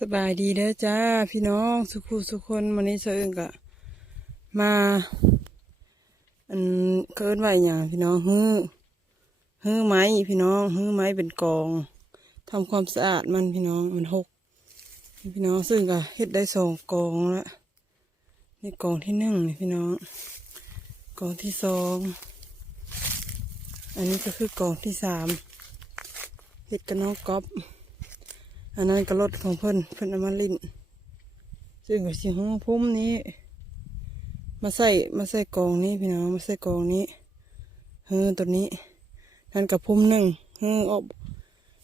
สบายดีเด้อจ้า พี่น้องสุขุสุคนวันนี้เสือก็มา อันเกินไว้อย่างพี่น้องฮื้อฮื้อไม้พี่น้องฮื้อไม้เป็นกองทำความสะอาดมันพี่น้องมันหกพี่น้องซึ่งก็เฮ็ดได้สองกองละนี่กองที่หนึ่งนี่พี่น้อง กองที่สองอันนี้ก็คือกองที่สามเฮ็ดกับน้องก๊อฟ อันนั้นก็รถของเพิ่นเพิ่นเอามาลิ้นซึ่งก็สิห้องพุ่มนี้ มาใส่มาใส่กองนี้พี่น้องมาใส่กองนี้เฮ้อตัวนี้นั่นกับพุ่มหนึ่งเฮ้อออก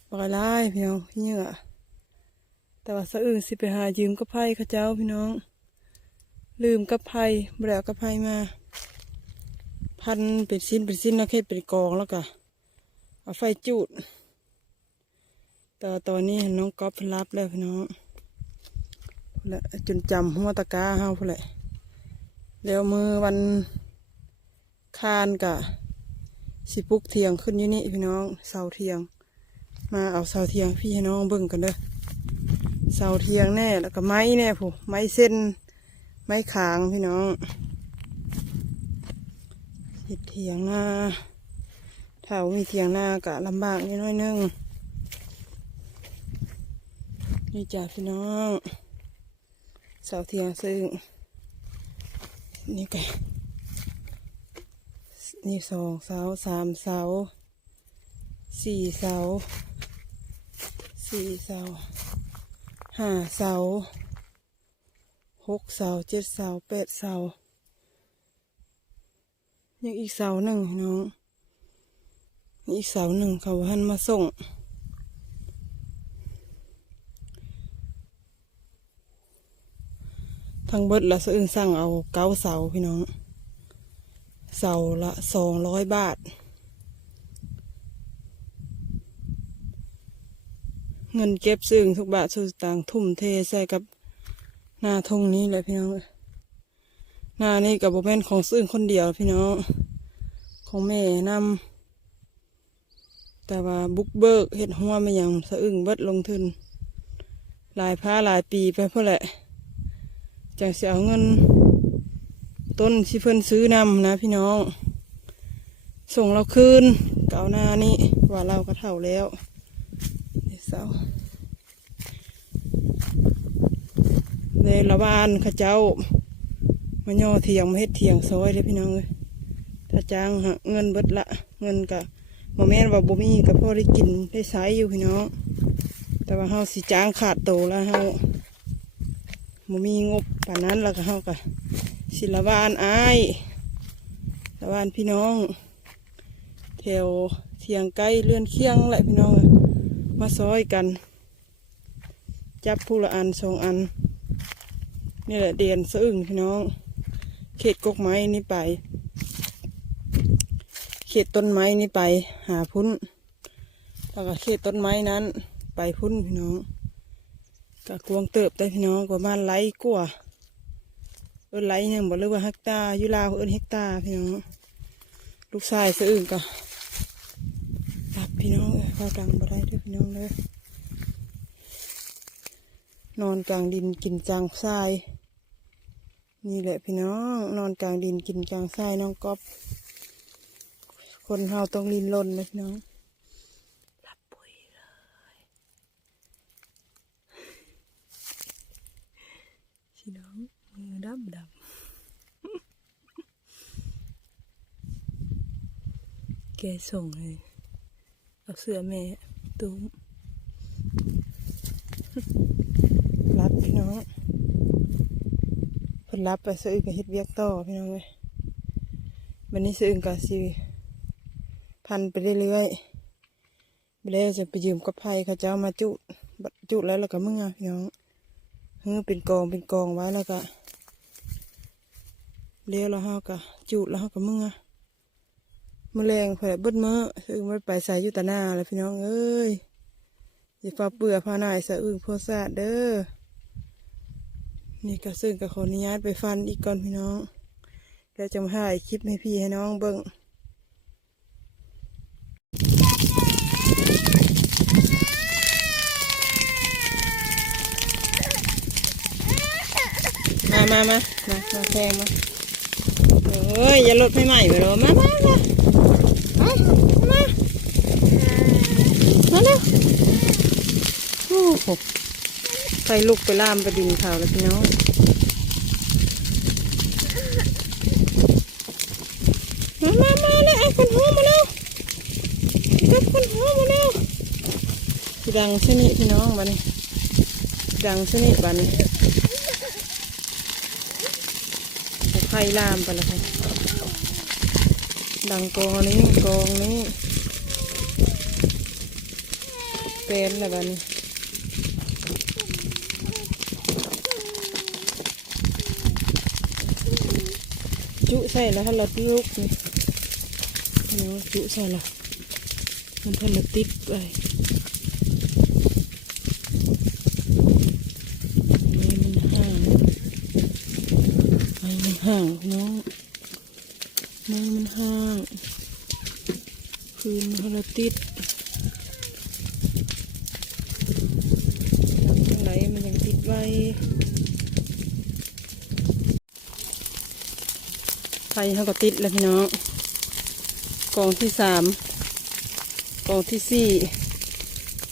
บากหลายพี่น้องพี่เหยื่อแต่ว่าสะอื่นสิไปหายืมกับไผ่ข้าเจ้าพี่น้อง ลืมกับไผ่บ่ได้เอากับไผ่มา พันเป็นสิ้นเป็นสิ้นนะแค่เป็นกองแล้วก็เอาไฟจุด ตอนตอนนี้เห็นน้องก๊อฟรับแล้วพี่น้องและจนจำหัวตะกาเฮาพูแหละแล้วมือวันคานกะสิปุกเทียงขึ้นยู่นี่พี่น้องเสาเทียง มาเอาเสาเทียงพี่ให้น้องเบิ่งกันเด้อเสาเทียงแน่แล้วก็ไม้แน่ผู้ไม้เส้น ไม้ขางพี่น้องเฮ็ดเทียงหน้าถ้ามีเทียงหน้ากะลำบากนิดหน้อยนึง นี่จ้าพี่น้องเสาเทียงซึ่ง นี่ไงนี่สองเสาสามเสาสี่เสาสี่เสาห้าเสาหกเสาเจ็ดเสาแปดเสายังอีกเสาหนึ่งน้องอีกเสาหนึ่งเขาหันมาส่ง ทางเบิดละสะอึ้งสั่งเอาเก้าเสาพี่น้อง เสาละสองร้อยบาท เงินเก็บซึ่งทุกบาททุกสตางค์ทุ่มเทใส่กับหน้าทงนี้เลยพี่น้องหน้านี้กับโบแมนของซึ่งคนเดียวพี่น้อง ของแม่นำแต่ว่าบุกเบิกเห็ดหัวไมาอย่างสะอึ้งเบิดลงทุนหลายพ้าหลายปีไปเพื่อแหละ จังสิเอาเงิน ต้นที่เพิ่นซื้อนำนะพี่น้อง ส่งเราคืนเก่าหน้านี่ว่าเราก็เท่าแล้วเดี๋ยวเศร้าเลยละบ้านข้าเจ้า มาย่อเทียงมาเฮ็ดเทียงซอยเลยพี่น้องเลยถ้าจ้างหาเงินเบิดละ เงินกะโมแม่นว่าบ่มีก็พอได้กินได้ใช้อยู่พี่น้อง แต่ว่าเฮาสิจ้างขาดโตแล้วเฮา มมีงบป่านนั้นแล้วก็เฮาก็ศิลบานอายลบานพี่น้องแถวเทียงไกล้เลื่อนเคียงแหละพี่น้องมาซอยกัน จับผู้ละอันสองอันนี่แหละเดียนสะอึ่งพี่น้อง เขตกกไม้นี่ไป เขตต้นไม้นี่ไป หาพุ่นแล้วก็เขตต้นไม้นั้น ไปพุ่นพี่น้อง กะกวงเติบได้พี่น้องกว่าบ้านไร่กว่าเอิ้นไร่ยังบอกเลยว่าเฮกตาร์ยุลาเอิ้นเฮกตาร์พี่น้องลูกชายสะอื่นก็รับพี่น้องเอ้ยเข้าดังบ่ได้ด้อพี่น้องเลยนอนกลางดินกินจางทราย นี่แหละพี่น้อง นอนกลางดินกินจางทรายน้องก๊อฟคนเฮาต้องลินลนนะพี่น้องรับปุ๋ยเลย พี่น้องมือดำดำแกส่งเลยเอาเสื้อแม่ตุ้มรับพี่น้องเพิ่นรับไปซื้อกับเฮ็ดเวียกต่อพี่น้องเลยวันนี้ซื้อกับสิพันไปเรื่อยๆไปแล้วจะไปยืมกับไผ่เขาเจ้ามาจุจุแล้วแล้วก็มึงอะพี่น้อง เฮ้เป็นกองเป็นกองไว้แล้วก็เลี้ยวแล้วเฮาก็จูดแล้วเฮาก็มึงอะแมลงแผลบิดมือคือมันไปใส่อยุตาหน้าเลยพี่น้องเอ้ยอย่าฟ้าเปื่อผ้าหน่ายสะอึ้งพสาดเด้อนี่ก็ซึ่งก็ขออนุญาตไปฟันอีกก่อนพี่น้องแล้วจะมาถ่ายคลิปให้พี่ให้น้องเบิ่ง มามามามามาแพงมาเอ้ยอย่าลดให้ใหม่ไปหรอมามามามามามาเร็วโอ้โหไปลุกไปล่ามไปดินเขาแล้วพี่น้องมามามาเลยไอ้คนหัวมาเร็วจับคนหัวมาเร็วดังชนิดพี่น้องบ้านี้ดังชนิดบ้านี้ ไฟลามไปแล้วค่ะดังกองนี้กองนี้เป็นอะไรบ้านี้จุใส่แล้วถ้าเราลูกนี่จุใส่แล้วมันพันละติ๊กไปนี่มันห่าง ไม่มัน ห่างน้องไม่มันห่างคืนพลติดอะไรมันยังติดไว้ไฟเขาก็ติดแล้วพี่น้องกองที่สามกองที่สี่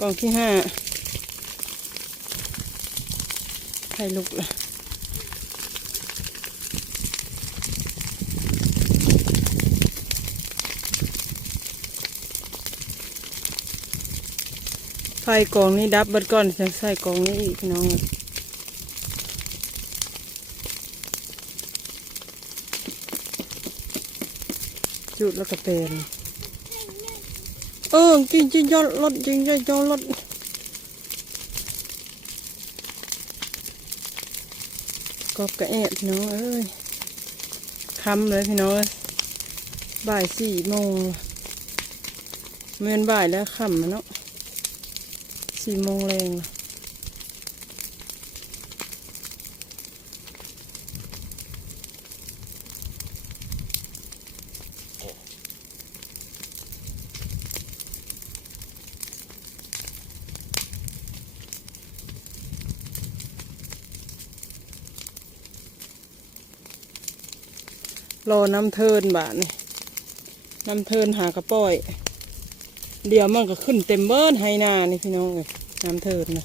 กองที่ห้าไฟลุกละ ไฟกองนี้ดับเบิดก่อนจะใส่กองนี้อีกพี่น้องจุดแล้วก็เป็นเออจริงจริงยอดรถจริงจริงยอดรถกอบกระแอะน้องเอ้ยคำเลยพี่น้องเอ้ยบ่ายสี่โมงเมื่อนบ่ายแล้วค่ำแล้วเนาะ สี่โมงแรงน่ะรอน้ำเทินบาทนี่น้ำเทินหากระป้อย เดี๋ยวมันก็ขึ้นเต็มเบิ้นไฮนานี่พี่น้องเลยน้ำเทินนะ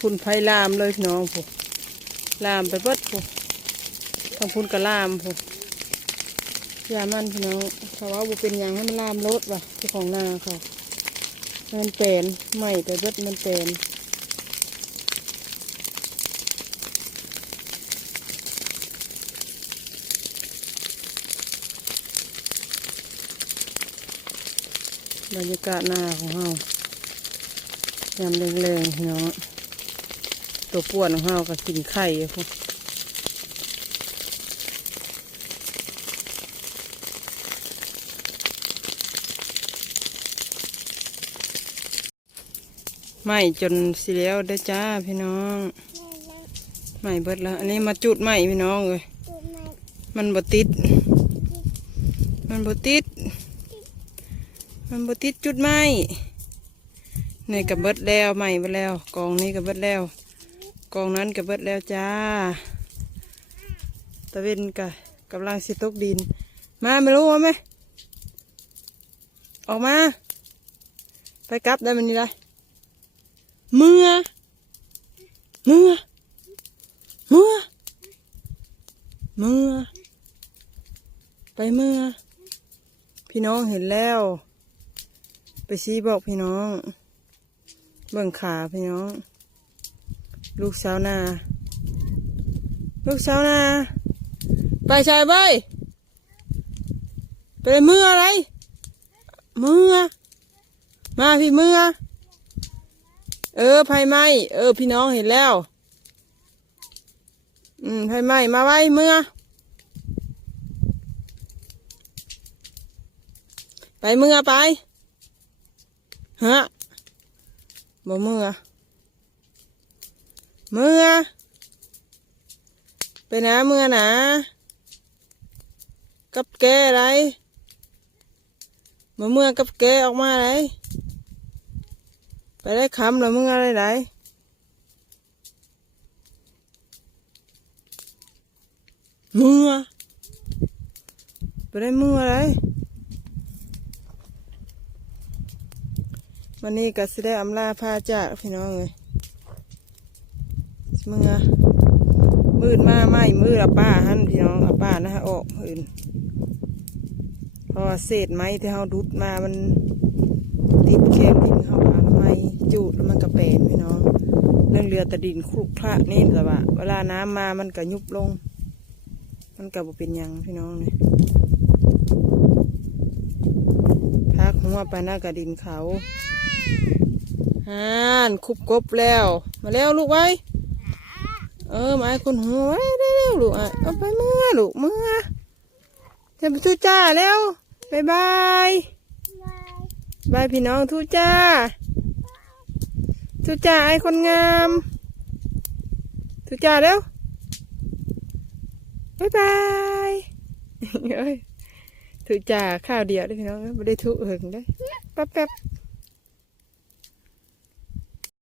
พุ่นไฟลามเลยพี่น้องผมลามไปเบิดผมทางพุ่นกระลามผม ยามันพี่น้องเขาะว่าบุเป็นยังให้มันลามรถว่ะเจ้าของนาเขามันเป็นใหม่แต่เบิดมันเป็นบรรยากาศหน้าของเฮายามแรงๆพี่น้องตัวป่วนของเฮาก็กินไข่พวก ไหม่จนสิแล้วได้จ้าพี่น้องไหม่เบิดแล้ว อันนี้มาจุดไหมพี่น้องเลยมันบติด มันบติด มันบติดจุดไหม่นี่กับเบิดแล้วไหม่เบิดแล้ว กองนี้กับเบิดแล้ว กองนั้นกับเบิดแล้วจ้าตะเวนกะกำลังสิตกดิน มาไม่รู้ว่าไหมออกมา ไปกลับได้มันนี่ได้ เมื่อ เมื่อ เมื่อ เมื่อ ไปเมื่อ พี่น้องเห็นแล้ว ไปซีบอกพี่น้อง เบิ่งขาพี่น้อง ลูกสาวนา ลูกสาวนา ไปชายใบไปเมื่ออะไร เมื่อ มาพี่เมื่อ เออไฟไหมเออ พี่น้องเห็นแล้ว อืมไฟไหมมาไว้เมื่อ ไปเมื่อไปฮะบ่เมื่อ เมื่อ ไปนะเมื่อนะกับแกอะไรบ่เมื่อกับแกออกมาอะไร ไปได้คำแล้วมึงอะไรไหนเมื่อไปได้เมื่ออะไรวันนี้ก็สิได้อำลาพาจากพี่น้องเลยเมื่อมืดมาไหมมืดอาป้าหันพี่น้องอาป้านะฮะออกอื่นพราะว่าเศษไม้ที่เขาดุดมามันติดแคมดิ จูดแล้วมันกระเป็นพี่น้องเรื่องเรือตะดินคลุกคละนี่แต่ว่า เวลาน้ำมามันก็ยุบลง มันก็บ่เป็นยังพี่น้องเนี่ยพักหัวไปหน้ากระดินเขาฮ่านคุบกบแล้ว มาแล้วลูกไว้ เออมาให้คนหัวไว้ได้แล้วลูกอะเอาไปเมื่อลูกเมื่อจะไปทูจ้าแล้วบายบายบายพี่น้องทูจ้า ทุจ่าไอ้คนงามทุจ่าแล้วบ๊ายบายเอ้ยทุจ่าข้าวเดียวได้อพี่น้องไม่ได้ทุเหิงได้แป๊บแป๊บ